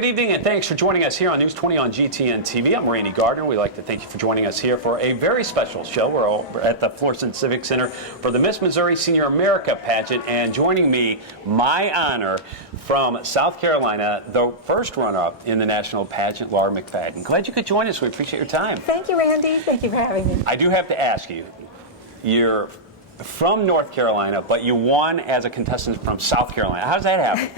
good evening, and thanks for joining us here on News 20 on GTN TV. I'm Randy Gardner. We'd like to thank you for joining us here for a very special show. We're all at the Florissant Civic Center for the Miss Missouri Senior America Pageant, and joining me, my honor, from South Carolina, the first runner-up in the national pageant, Laura McFadden. Glad you could join us. We appreciate your time. Thank you, Randy. Thank you for having me. I do have to ask you, you're from North Carolina, but you won as a contestant from South Carolina. How does that happen?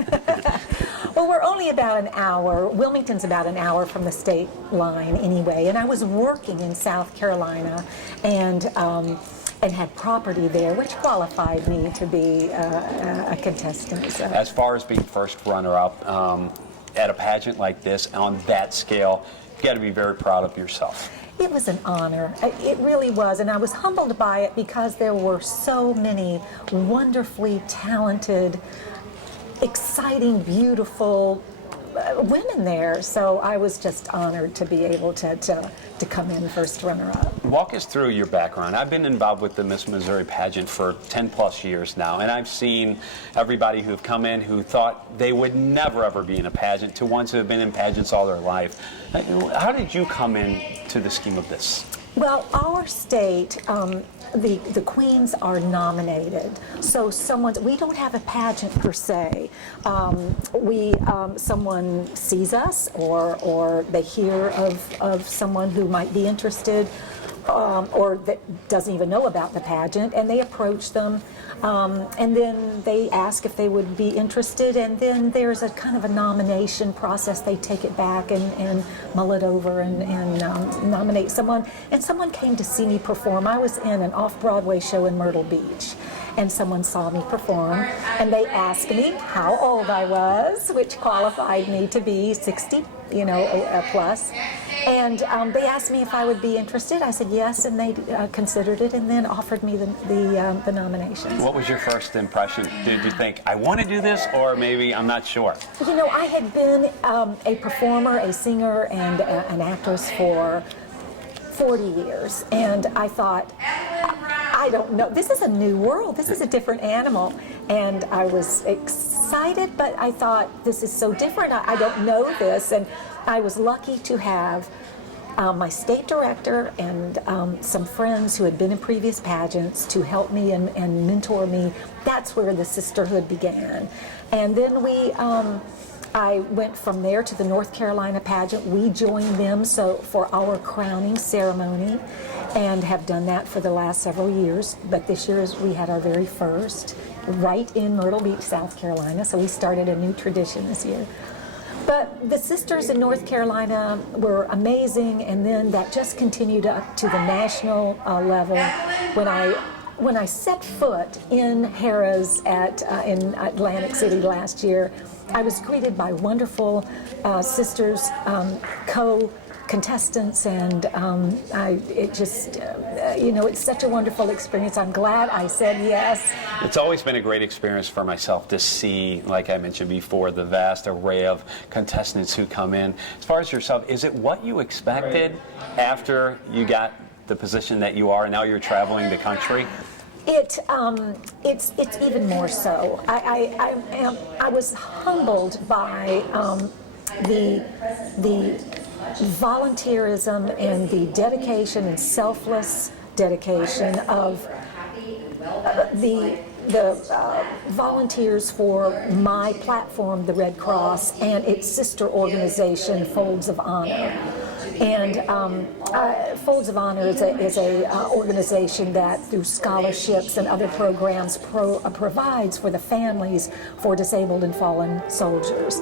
Well, we're only about an hour. Wilmington's about an hour from the state line anyway, and I was working in South Carolina and had property there, which qualified me to be a contestant. So. As far as being first runner-up at a pageant like this, on that scale, you got to be very proud of yourself. It was an honor. It really was, and I was humbled by it because there were so many wonderfully talented, exciting, beautiful women there. So I was just honored to be able to come in first runner-up. Walk us through your background. I've been involved with the Miss Missouri pageant for 10 plus years now, and I've seen everybody who've come in who thought they would never ever be in a pageant to ones who have been in pageants all their life. How did you come in to the scheme of this? Well, our state, the queens are nominated. So we don't have a pageant per se. Someone sees us or they hear of someone who might be interested or that doesn't even know about the pageant, and they approach them, and then they ask if they would be interested, and then there's a kind of a nomination process. They take it back and mull it over and nominate someone. And someone came to see me perform. I was in an off-Broadway show in Myrtle Beach, and someone saw me perform, and they asked me how old I was, which qualified me to be 60, plus. And they asked me if I would be interested. I said yes, and they considered it and then offered me the nomination. What was your first impression? Did you think, I want to do this, or maybe I'm not sure? I had been a performer, a singer, and an actress for 40 years, and I thought, I don't know, this is a new world, this is a different animal, and I was excited, but I thought, this is so different, I don't know this, and I was lucky to have my state director and some friends who had been in previous pageants to help me and mentor me. That's where the sisterhood began. And then I went from there to the North Carolina pageant. We joined them for our crowning ceremony and have done that for the last several years. But this year we had our very first right in Myrtle Beach, South Carolina. So we started a new tradition this year. But the sisters in North Carolina were amazing, and then that just continued up to the national level. When I set foot in Harrah's in Atlantic City last year, I was greeted by wonderful sisters, co-contestants, and it's such a wonderful experience. I'm glad I said yes. It's always been a great experience for myself to see, like I mentioned before, the vast array of contestants who come in. As far as yourself, is it what you expected after you got the position that you are, and now you're traveling the country? It's even more so. I was humbled by the volunteerism and the dedication and selfless dedication of the volunteers for my platform, the Red Cross, and its sister organization, Folds of Honor. And Folds of Honor is a organization that, through scholarships and other programs, provides for the families for disabled and fallen soldiers.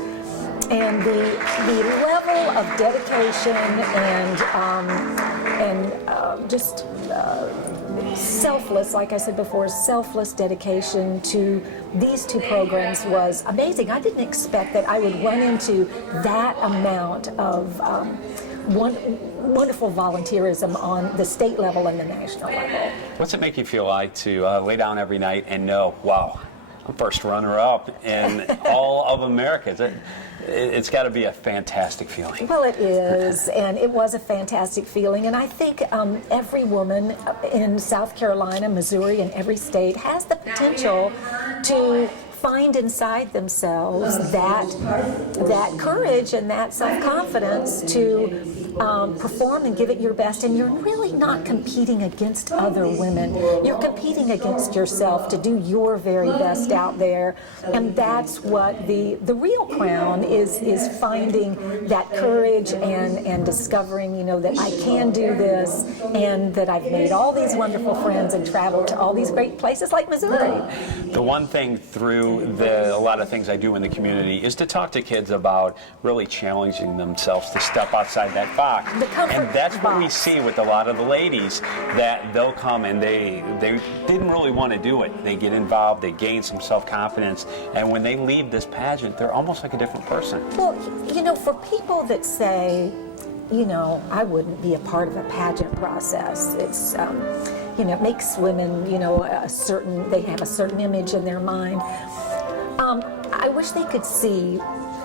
And the level of dedication and just selfless, like I said before, selfless dedication to these two programs was amazing. I didn't expect that I would run into that amount of wonderful volunteerism on the state level and the national level. What's it make you feel like to lay down every night and know, wow, I'm first runner-up in all of America? It's got to be a fantastic feeling. Well, it is, and it was a fantastic feeling, and I think every woman in South Carolina, Missouri, and every state has the potential to find inside themselves that courage and that self-confidence to perform and give it your best. And you're really not competing against other women. You're competing against yourself to do your very best out there. And that's what the real crown is finding that courage and discovering, you know, that I can do this, and that I've made all these wonderful friends and traveled to all these great places like Missouri. The one thing through a lot of things I do in the community is to talk to kids about really challenging themselves to step outside that box. And that's what we see with a lot of the ladies, that they'll come and they didn't really want to do it. They get involved, they gain some self-confidence, and when they leave this pageant, they're almost like a different person. Well, you know, for people that say, you know, I wouldn't be a part of a pageant process, it's, you know, it makes women, you know, they have a certain image in their mind. I wish they could see,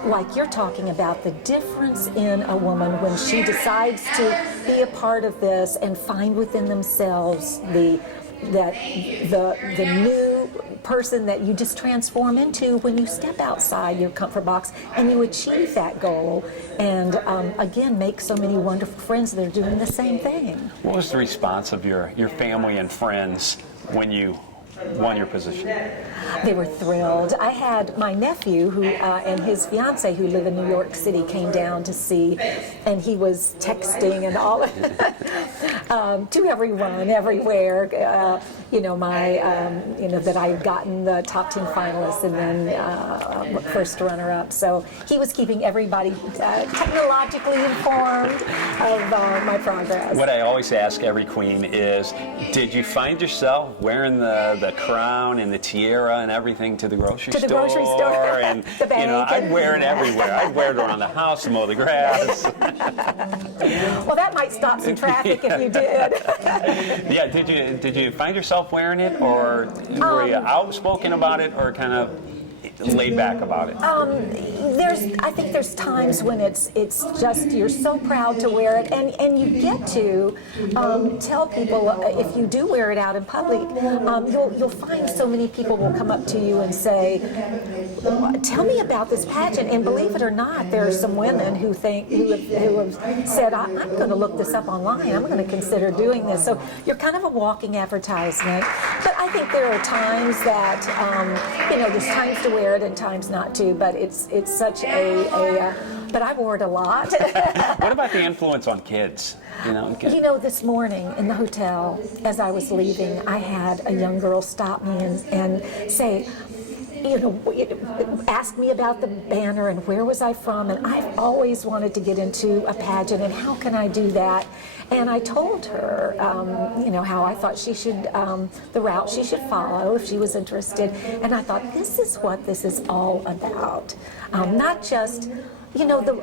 like you're talking about, the difference in a woman when she decides to be a part of this and find within themselves the new person that you just transform into when you step outside your comfort box and you achieve that goal, and again make so many wonderful friends that are doing the same thing. What was the response of your family and friends when you won your position? They were thrilled. I had my nephew who and his fiance who live in New York City came down to see, and he was texting and all to everyone, everywhere. You know, you know, that I had gotten the top 10 finalists and then first runner-up. So he was keeping everybody technologically informed of my progress. What I always ask every queen is, did you find yourself wearing the crown and the tiara and everything to the grocery store? To the grocery store. And the bank. You know, I'd wear it everywhere. I'd wear it around the house to mow the grass. Well, that might stop some traffic if you did. Yeah, did you find yourself wearing it, or were you outspoken about it, or kind of laid back about it? I think there's times when it's just you're so proud to wear it, and you get to tell people if you do wear it out in public, you'll find so many people will come up to you and say, "Tell me about this pageant." And believe it or not, there are some women who have said, "I'm going to look this up online. I'm going to consider doing this." So you're kind of a walking advertisement. But I think there are times that you know, there's times to wear it and times not to, but it's such but I wore it a lot. What about the influence on kids? You know, this morning in the hotel, as I was leaving, I had a young girl stop me and say, you know, ask me about the banner and where was I from, and I've always wanted to get into a pageant, and how can I do that? And I told her, you know, how I thought she should, the route she should follow if she was interested. And I thought, this is what this is all about. Not just, you know, the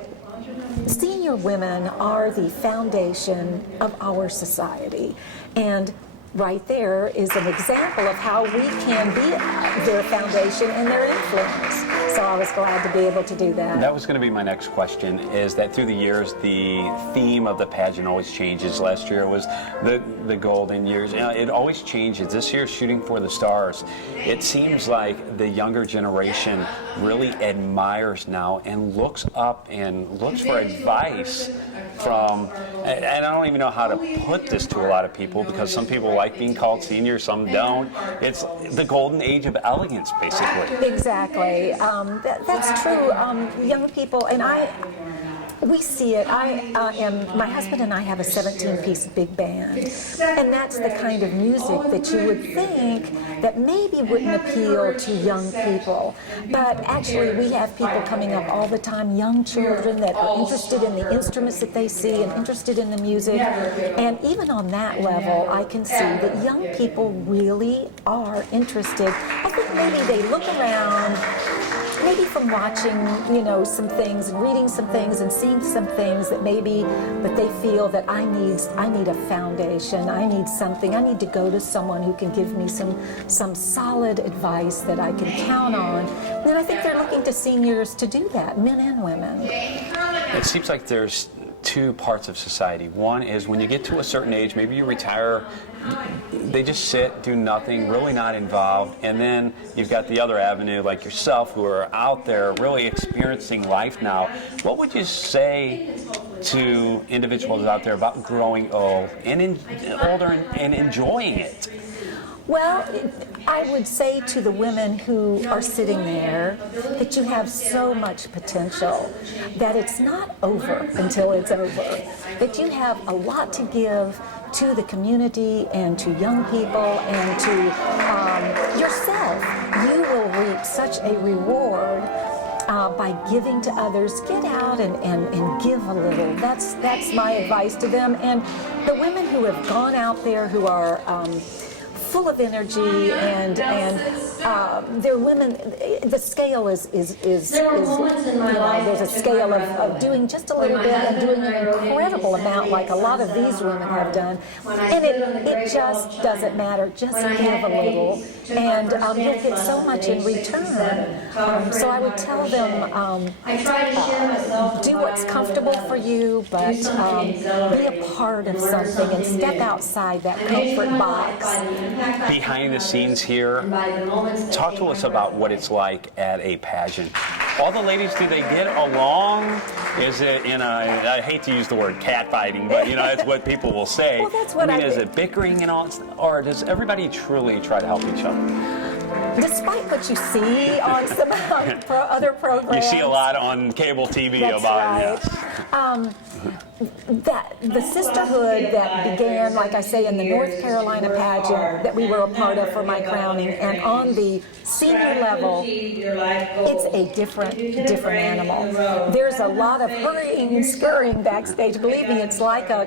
senior women are the foundation of our society. And right there is an example of how we can be their foundation and their influence. So I was glad to be able to do that. That was going to be my next question, is that through the years, the theme of the pageant always changes. Last year it was the golden years. You know, it always changes. This year, Shooting for the Stars. It seems like the younger generation really admires now and looks up and looks for advice from, and I don't even know how to put this to a lot of people, because some people like being called senior, some don't. It's the golden age of elegance, basically. Exactly. That's true. Young people, and we see it. My husband and I have a 17-piece big band, and that's the kind of music that you would think that maybe wouldn't appeal to young people. But actually, we have people coming up all the time, young children that are interested in the instruments that they see and interested in the music. And even on that level, I can see that young people really are interested. I think maybe they look around, maybe from watching, you know, some things and reading some things and seeing some things that maybe that they feel that I need a foundation. I need something. I need to go to someone who can give me some solid advice that I can count on. And I think they're looking to seniors to do that, men and women. It seems like there's two parts of society. One is when you get to a certain age, maybe you retire, they just sit, do nothing, really not involved. And then you've got the other avenue, like yourself, who are out there really experiencing life now. What would you say to individuals out there about growing old and older and enjoying it? Well, I would say to the women who are sitting there that you have so much potential, that it's not over until it's over, that you have a lot to give to the community and to young people and to yourself. You will reap such a reward by giving to others. Get out and give a little. That's my advice to them. And the women who have gone out there who are full of energy and they're women. The scale is you know, there's a scale of doing just a little bit and doing an incredible amount, like a lot of these women have done, and it just doesn't matter. Just give a little, and you'll get so much in return. So I would tell them, do what's comfortable for you, but be a part of something and step outside that comfort box. Behind the scenes here, talk to us about what it's like at a pageant. All the ladies, do they get along? Is it I hate to use the word catfighting, but you know, that's what people will say. Well, that's what is it bickering and all, or does everybody truly try to help each other? Despite what you see on some other programs. You see a lot on cable TV That's about right. Yes. That the sisterhood that began, like I say, in the North Carolina pageant that we were a part of for my crowning, and on the senior level, it's a different animal. There's a lot of hurrying and scurrying backstage. Believe me, it's like an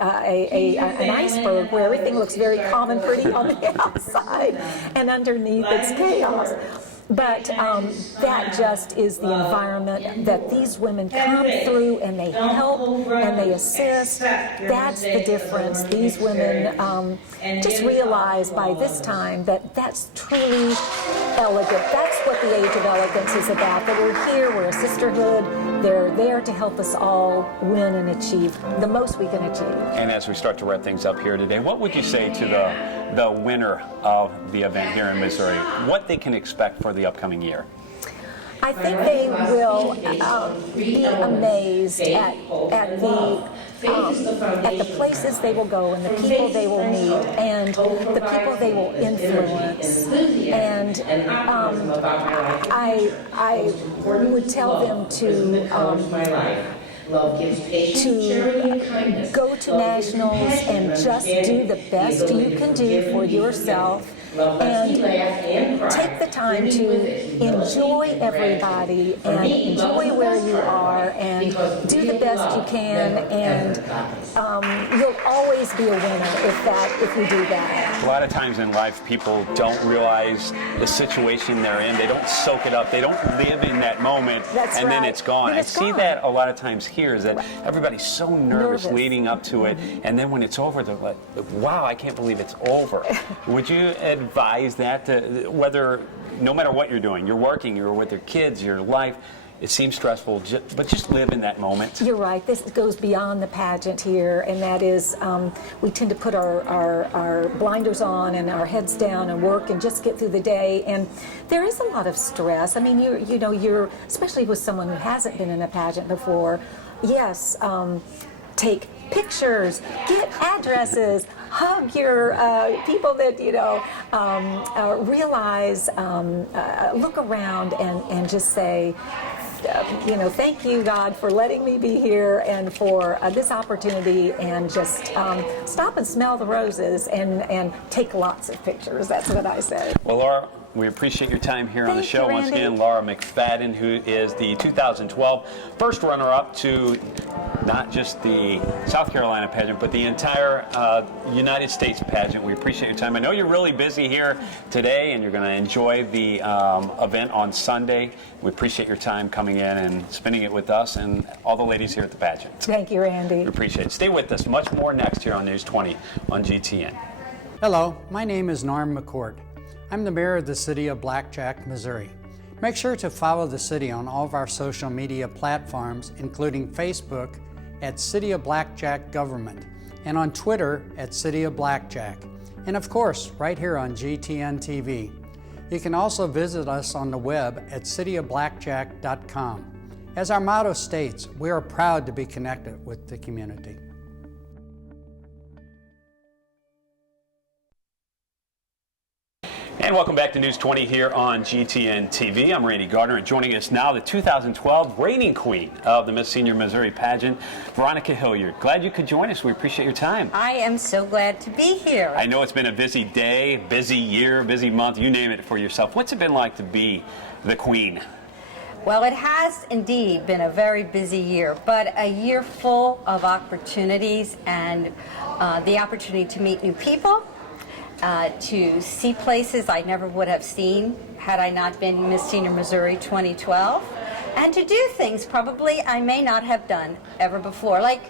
iceberg where everything looks very calm and pretty on the outside, and underneath it's chaos. But that just is the environment that these women come through, and they help and they assist. That's the difference. These women just realize by this time that that's truly elegant. That's what the Age of Elegance is about, that we're here, we're a sisterhood. They're there to help us all win and achieve the most we can achieve. And as we start to wrap things up here today, what would you say to the winner of the event here in Missouri, what they can expect for the upcoming year? I think they will be amazed at the places they will go and the people they will meet and the people they will influence. And I would tell them to go to nationals and just do the best you can do for yourself, and take the time to enjoy everybody and enjoy where you are and do the best you can, and you'll always be a winner if you do that. A lot of times in life, people don't realize the situation they're in. They don't soak it up. They don't live in that moment. That's and right. Then it's gone. Then it's I see gone. that a lot of times here, is that everybody's so nervous leading up to it, and then when it's over, they're like, wow, I can't believe it's over. Would you advise that, whether, no matter what you're doing, you're working, you're with your kids, your life, it seems stressful, but just live in that moment? You're right. This goes beyond the pageant here, and that is we tend to put our blinders on and our heads down and work and just get through the day. And there is a lot of stress. I mean, you're especially with someone who hasn't been in a pageant before. Yes, take pictures, get addresses, hug your people that realize, look around and just say, thank you, God, for letting me be here and for this opportunity, and just stop and smell the roses and take lots of pictures. That's what I say. Well, Laura, we appreciate your time here on the show. Once again, Laura McFadden, who is the 2012 first runner-up to not just the South Carolina pageant, but the entire United States pageant. We appreciate your time. I know you're really busy here today, and you're going to enjoy the event on Sunday. We appreciate your time coming in and spending it with us and all the ladies here at the pageant. Thank you, Randy. We appreciate it. Stay with us. Much more next here on News 20 on GTN. Hello, my name is Norm McCourt. I'm the mayor of the city of Blackjack, Missouri. Make sure to follow the city on all of our social media platforms, including Facebook, at City of Blackjack Government, and on Twitter at City of Blackjack, and of course, right here on GTN TV. You can also visit us on the web at cityofblackjack.com. As our motto states, we are proud to be connected with the community. And welcome back to News 20 here on GTN TV. I'm Randy Gardner, and joining us now, the 2012 reigning queen of the Miss Senior Missouri pageant, Veronica Hilliard. Glad you could join us. We appreciate your time. I am so glad to be here. I know it's been a busy day, busy year, busy month, you name it for yourself. What's it been like to be the queen? Well, it has indeed been a very busy year, but a year full of opportunities and the opportunity to meet new people, to see places I never would have seen had I not been Miss Senior Missouri 2012, and to do things probably I may not have done ever before, like,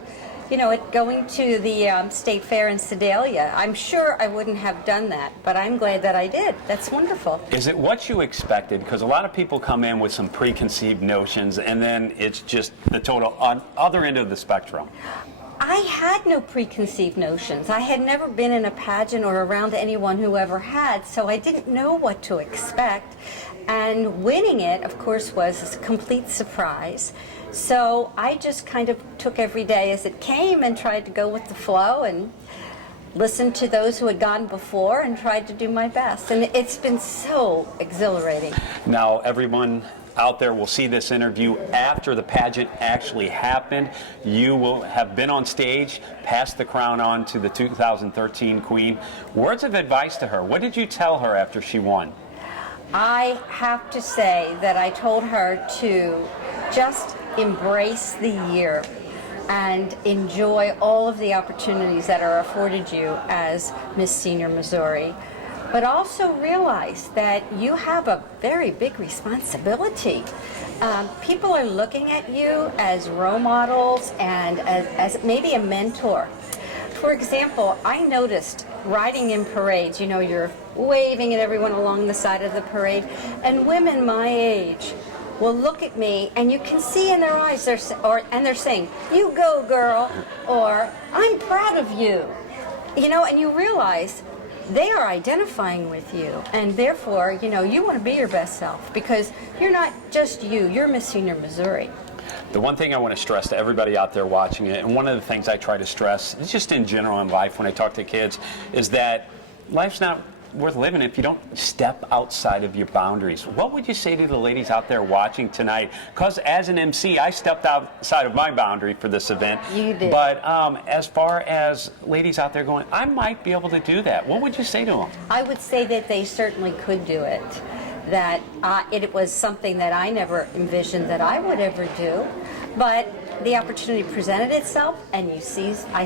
you know, going to the State Fair in Sedalia. I'm sure I wouldn't have done that, but I'm glad that I did. That's wonderful. Is it what you expected? Because a lot of people come in with some preconceived notions, and then it's just the total other end of the spectrum. I had no preconceived notions. I had never been in a pageant or around anyone who ever had, so I didn't know what to expect. And winning it, of course, was a complete surprise. So I just kind of took every day as it came and tried to go with the flow and listened to those who had gone before and tried to do my best. And it's been so exhilarating. Now, everyone out there will see this interview after the pageant actually happened. You will have been on stage, passed the crown on to the 2013 queen. Words of advice to her. What did you tell her after she won? I have to say that I told her to just embrace the year and enjoy all of the opportunities that are afforded you as Miss Senior Missouri. But also realize that you have a very big responsibility. People are looking at you as role models and as maybe a mentor. For example, I noticed riding in parades, you know, you're waving at everyone along the side of the parade, and women my age will look at me, and you can see in their eyes, they're saying, "You go, girl," or "I'm proud of you." You know, and you realize they are identifying with you, and therefore, you know, you want to be your best self, because you're not just you're Miss Senior Missouri. The one thing I want to stress to everybody out there watching it, and one of the things I try to stress, just in general in life when I talk to kids, is that life's not worth living if you don't step outside of your boundaries. What would you say to the ladies out there watching tonight? Because as an MC, I stepped outside of my boundary for this event. You did. But as far as ladies out there going, I might be able to do that. What would you say to them? I would say that they certainly could do it. That it was something that I never envisioned that I would ever do, but the opportunity presented itself, and I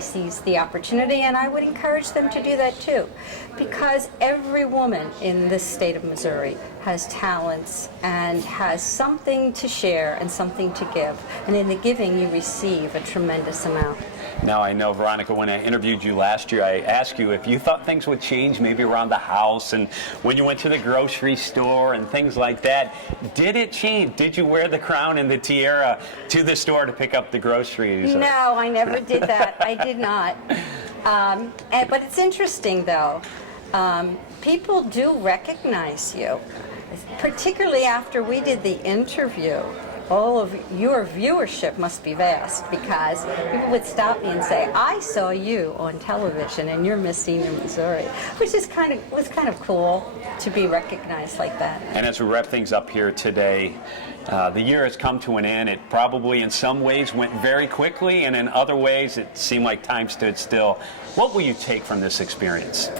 seized the opportunity, and I would encourage them to do that too, because every woman in this state of Missouri has talents and has something to share and something to give, and in the giving you receive a tremendous amount. Now, I know, Veronica, when I interviewed you last year, I asked you if you thought things would change maybe around the house and when you went to the grocery store and things like that. Did it change? Did you wear the crown and the tiara to the store to pick up the groceries? No, I never did that. I did not. But it's interesting, though. People do recognize you, particularly after we did the interview. All of your viewership must be vast, because people would stop me and say, "I saw you on television and you're Miss Senior Missouri," which was kind of cool to be recognized like that. And as we wrap things up here today, the year has come to an end. It probably in some ways went very quickly, and in other ways it seemed like time stood still. What will you take from this experience?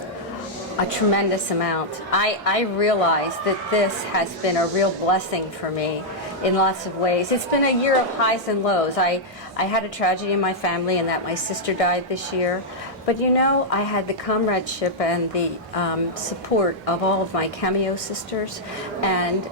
A tremendous amount. I realize that this has been a real blessing for me in lots of ways. It's been a year of highs and lows. I had a tragedy in my family, in that my sister died this year, But you know, I had the comradeship and the support of all of my Cameo sisters, and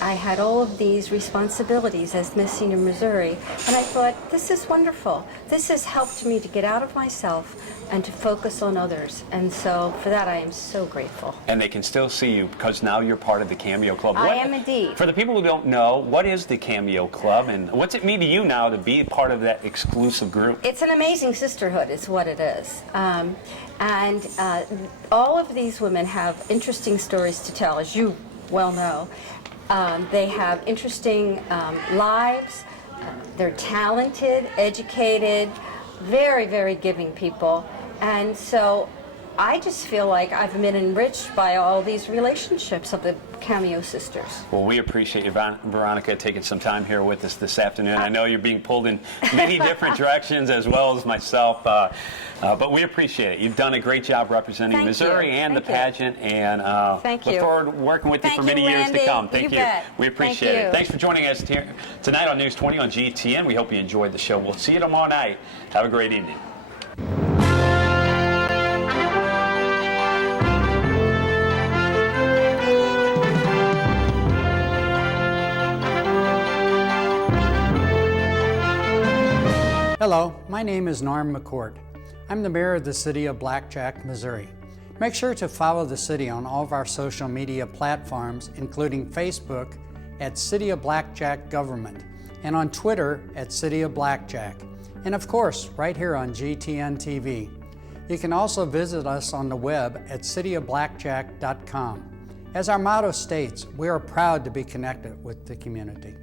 I had all of these responsibilities as Miss Senior Missouri, and I thought, this is wonderful. This has helped me to get out of myself and to focus on others, and so for that I am so grateful. And they can still see you because now you're part of the Cameo Club. I am indeed. For the people who don't know, what is the Cameo Club, and what's it mean to you now to be part of that exclusive group? It's an amazing sisterhood, is what it is. And all of these women have interesting stories to tell, as you well know. They have interesting lives. They're talented, educated, very, very giving people. And so I just feel like I've been enriched by all these relationships of the Cameo sisters. Well, we appreciate you, Veronica, taking some time here with us this afternoon. I know you're being pulled in many different directions, as well as myself, but we appreciate it. You've done a great job representing Thank Missouri you. and the Thank you. pageant, and Thank look you. forward to working with you Thank for many you, years to Randy. come. Thank You you. bet. We Thank appreciate it. you. Thanks for joining us here tonight on News 20 on GTN. We hope you enjoyed the show. We'll see you tomorrow night. Have a great evening. Hello, my name is Norm McCourt. I'm the mayor of the city of Blackjack, Missouri. Make sure to follow the city on all of our social media platforms, including Facebook at City of Blackjack Government, and on Twitter at City of Blackjack, and of course, right here on GTN TV. You can also visit us on the web at cityofblackjack.com. As our motto states, we are proud to be connected with the community.